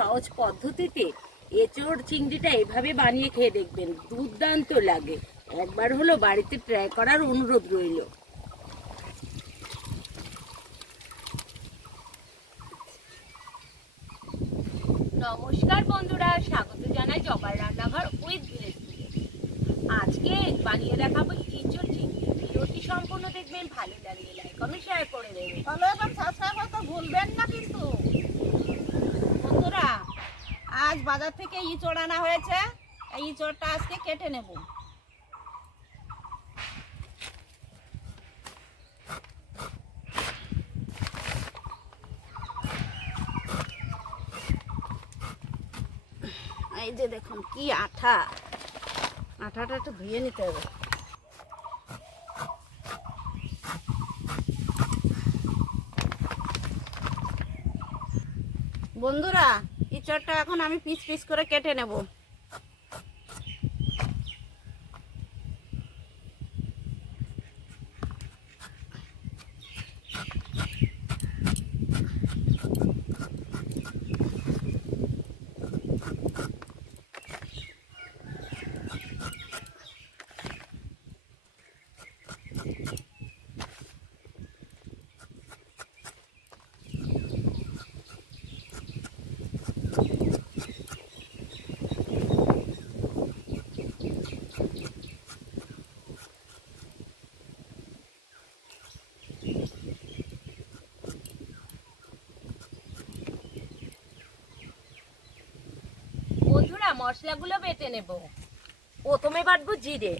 সহজ পদ্ধতিতে এঁচড় চিংড়িটা এভাবে বানিয়ে খেয়ে দেখবেন, দুর্দান্ত লাগে। একবার হলো বাড়িতে ট্রাই করার অনুরোধ রইল। নমস্কার বন্ধুরা, স্বাগত জানাই জবার রান্নাঘর উইথ ভিলেজ। আজকে বানিয়ে দেখাবো ইঁচড় চিংড়ি। ভিডিওটি সম্পূর্ণ দেখবেন, ভালো লাগলে লাইক কমেন্ট শেয়ার করে দেবেন। ফলো এবং সাবস্ক্রাইব করতে ভুলবেন না কিন্তু। বন্ধুরা, আজ বাজার থেকে ইঁচড় আনা হয়েছে। এই ইঁচড়টা আজকে কেটে নেব। এই যে দেখুন, কি আঠা। আঠাটা একটু ধুয়ে নিতে হবে। বন্ধুরা ইঁচড়টা এখন আমি পিস পিস করে কেটে নেব বন্ধুরা মশলাগুলো বেটে নেব। প্রথমে বাটবো জিরে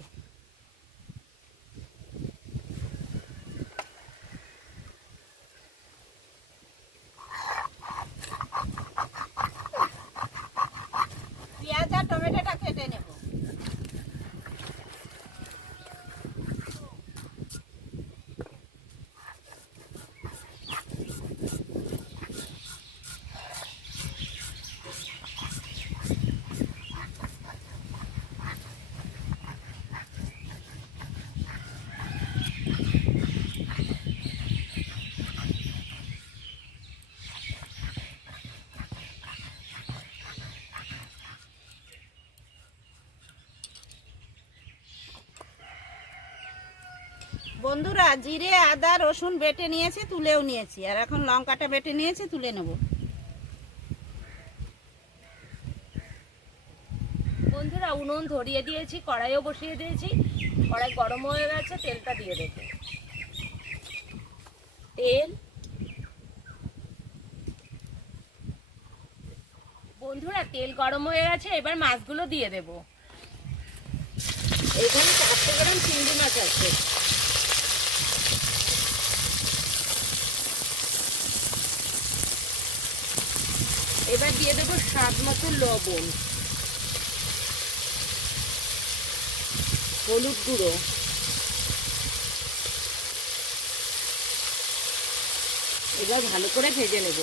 পেঁয়াজ আর টমেটোটা কেটে নেব বন্ধুরা, জিরে, আদা, রসুন বেটে নিয়েছি, তুলেও নিয়েছি। আর এখন লঙ্কাটা বেটে নিয়েছি, তুলে নেব। বন্ধুরা, উনুন ধরিয়ে দিয়েছি, কড়াইও বসিয়ে দিয়েছি। কড়াই গরম হয়ে গেছে, তেলটা দিয়ে দেবো। তেল। বন্ধুরা, তেল গরম হয়ে গেছে, এবার মাছগুলো দিয়ে দেব। এখানে চারশো গ্রাম চিংড়ি মাছ আছে। এবার দিয়ে দেবো স্বাদ মতো লবণ। হলুদ গুঁড়ো। এবার ভালো করে ভেজে নেব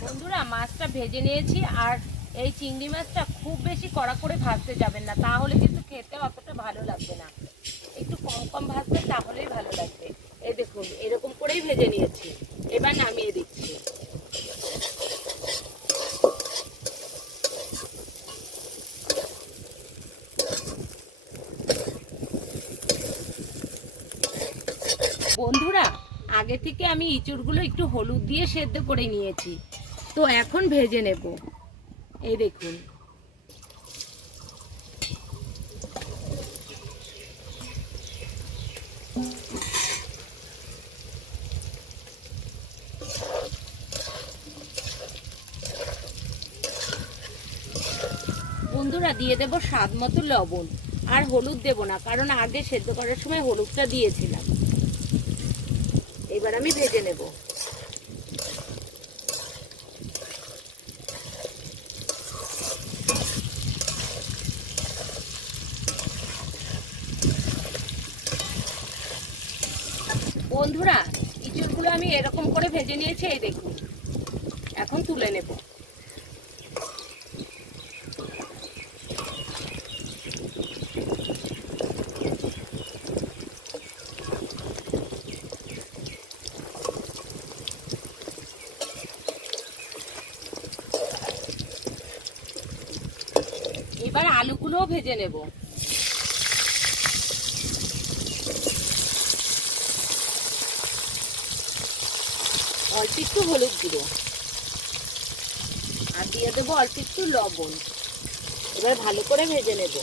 বন্ধুরা মাছটা ভেজে নিয়েছি আর এই চিংড়ি মাছটা খুব বেশি কড়া করে ভাজতে যাবেন না, তাহলে কিন্তু খেতে অতটা ভালো লাগবে না। একটু কম কম ভাজবে তাহলেই ভালো লাগবে। এই দেখুন, এরকম করেই ভেজে নিয়েছি। এবার নামিয়ে দিচ্ছি। বন্ধুরা, আগে থেকে আমি ইঁচড়গুলো একটু হলুদ দিয়ে সেদ্ধ করে নিয়েছি। তো এখন ভেজে নেব। এই দেখুন। বন্ধুরা, দিয়ে দেব স্বাদ মতো লবণ। আর হলুদ দেব না, কারণ আগে সেদ্ধ করার সময় হলুদটা দিয়েছিলাম। এবার আমি ভেজে নেব। বন্ধুরা ইঁচুরগুলো আমি এরকম করে ভেজে নিয়েছি, এই দেখুন। এখন তুলে নেব। এবার আলুগুলোও ভেজে নেব। অল্প একটু হলুদ গুঁড়ো। আর দিয়ে দেবো অল্প একটু লবণ। এবার ভালো করে ভেজে নেব।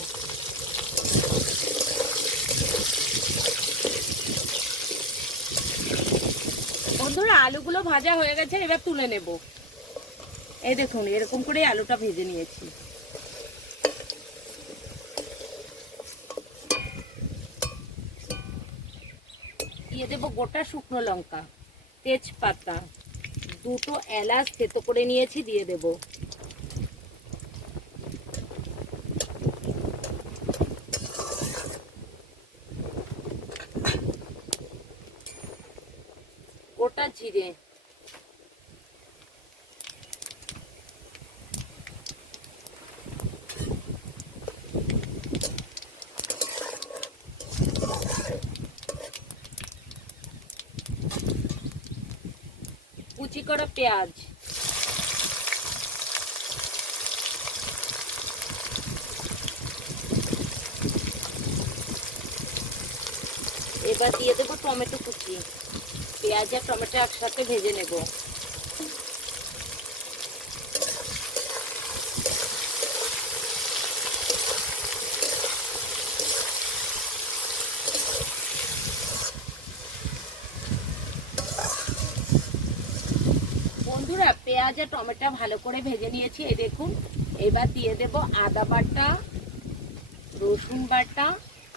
বন্ধুরা, আলুগুলো ভাজা হয়ে গেছে, এবার তুলে নেব। এই দেখুন, এরকম করে আলুটা ভেজে নিয়েছি। দিয়ে দেবো গোটা শুকনো লঙ্কা। তেজপাতা। দুটো এলাচ থেতো করে নিয়েছি দিয়ে দেব। গোটা জিরে। কুচি করা? পেঁয়াজ। এবার দিয়ে দেবো টমেটো কুচি। পেঁয়াজ আর টমেটো একসাথে ভেজে নেব বন্ধুরা পেঁয়াজ আর টমেটো ভালো করে ভেজে নিয়েছি, এই দেখুন। এবার দিয়ে দেব আদা বাটা, রসুন বাটা,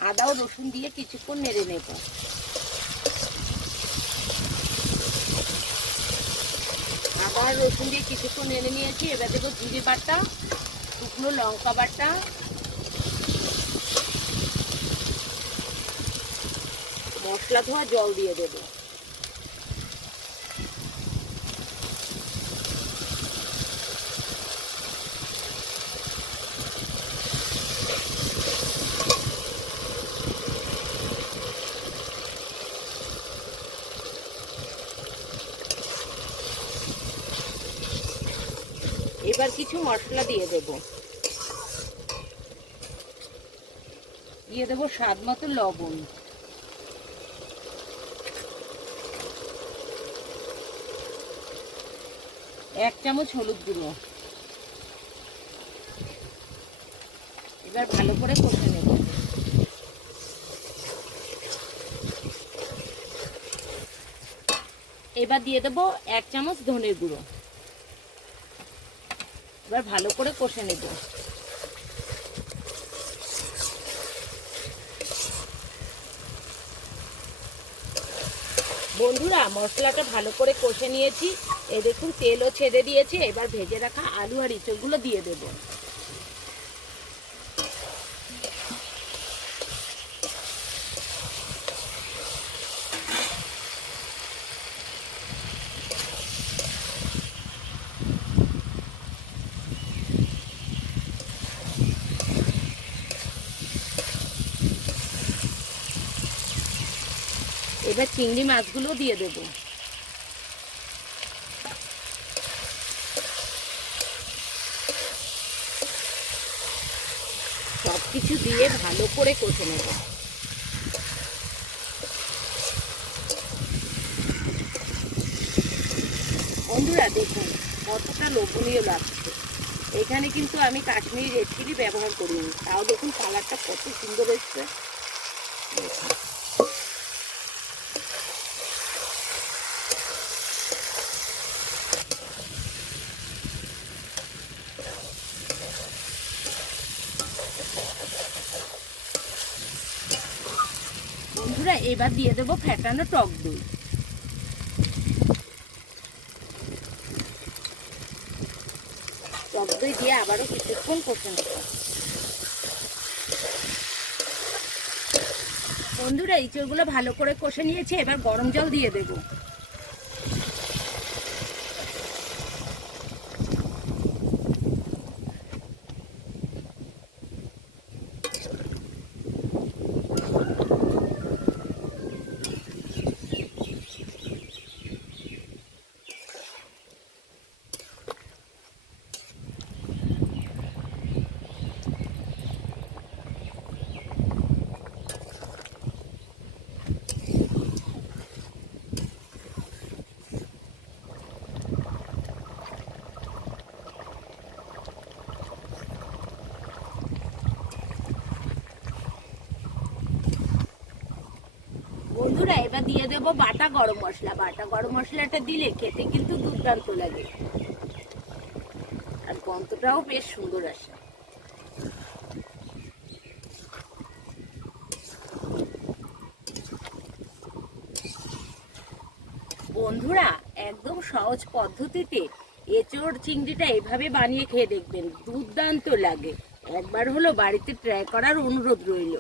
আদা ও রসুন দিয়ে কিছুক্ষণ নেড়ে নেব। আদা আর রসুন দিয়ে কিছুক্ষণ নেড়ে নিয়েছি, এবার দেবো জিরে বাটা, শুকনো লঙ্কা বাটা। মশলা ধোয়া জল দিয়ে দেবো। এবার কিছু মশলা দিয়ে দেব। দিয়ে দেবো স্বাদ মতো লবণ। এক চামচ হলুদ গুঁড়ো। এবার ভালো করে কষে নেব। এবার দিয়ে দেবো এক চামচ ধনের গুঁড়ো। এবার ভালো করে কষে নেব। বন্ধুরা, মশলাটা ভালো করে কষে নিয়েছি। এ দেখুন, তেলও ছেড়ে দিয়েছি। এবার ভেজে রাখা আলু আর ইঁচড়গুলো দিয়ে দেব। এবার চিংড়ি মাছগুলো দিয়ে দেবো। সব কিছু দিয়ে ভালো করে কষে নেব। বন্ধুরা দেখুন, কতটা লোভনীয় লাগছে। এখানে কিন্তু আমি কাশ্মীরি রেড চিলি ব্যবহার করিনি। তাও দেখুন কালারটা কত সুন্দর এসছে দেখুন। বন্ধুরা এবার দিয়ে দেবো ফ্যাটানো টক দই। টক দই দিয়ে আবারও কিছুক্ষণ কষে নেব। বন্ধুরা এই ইঁচড়গুলো ভালো করে কষে নিয়েছে, এবার গরম জল দিয়ে দেবো। বন্ধুরা, এবার দিয়ে দেবো বাটা গরম মশলা। বাটা গরম মশলাটা দিলে খেতে কিন্তু দুর্দান্ত লাগে। আর গন্ধটাও বেশ সুন্দর আসে। বন্ধুরা, একদম সহজ পদ্ধতিতে এঁচড় চিংড়িটা এভাবে বানিয়ে খেয়ে দেখবেন, দুর্দান্ত লাগে। একবার হলো বাড়িতে ট্রাই করার অনুরোধ রইল।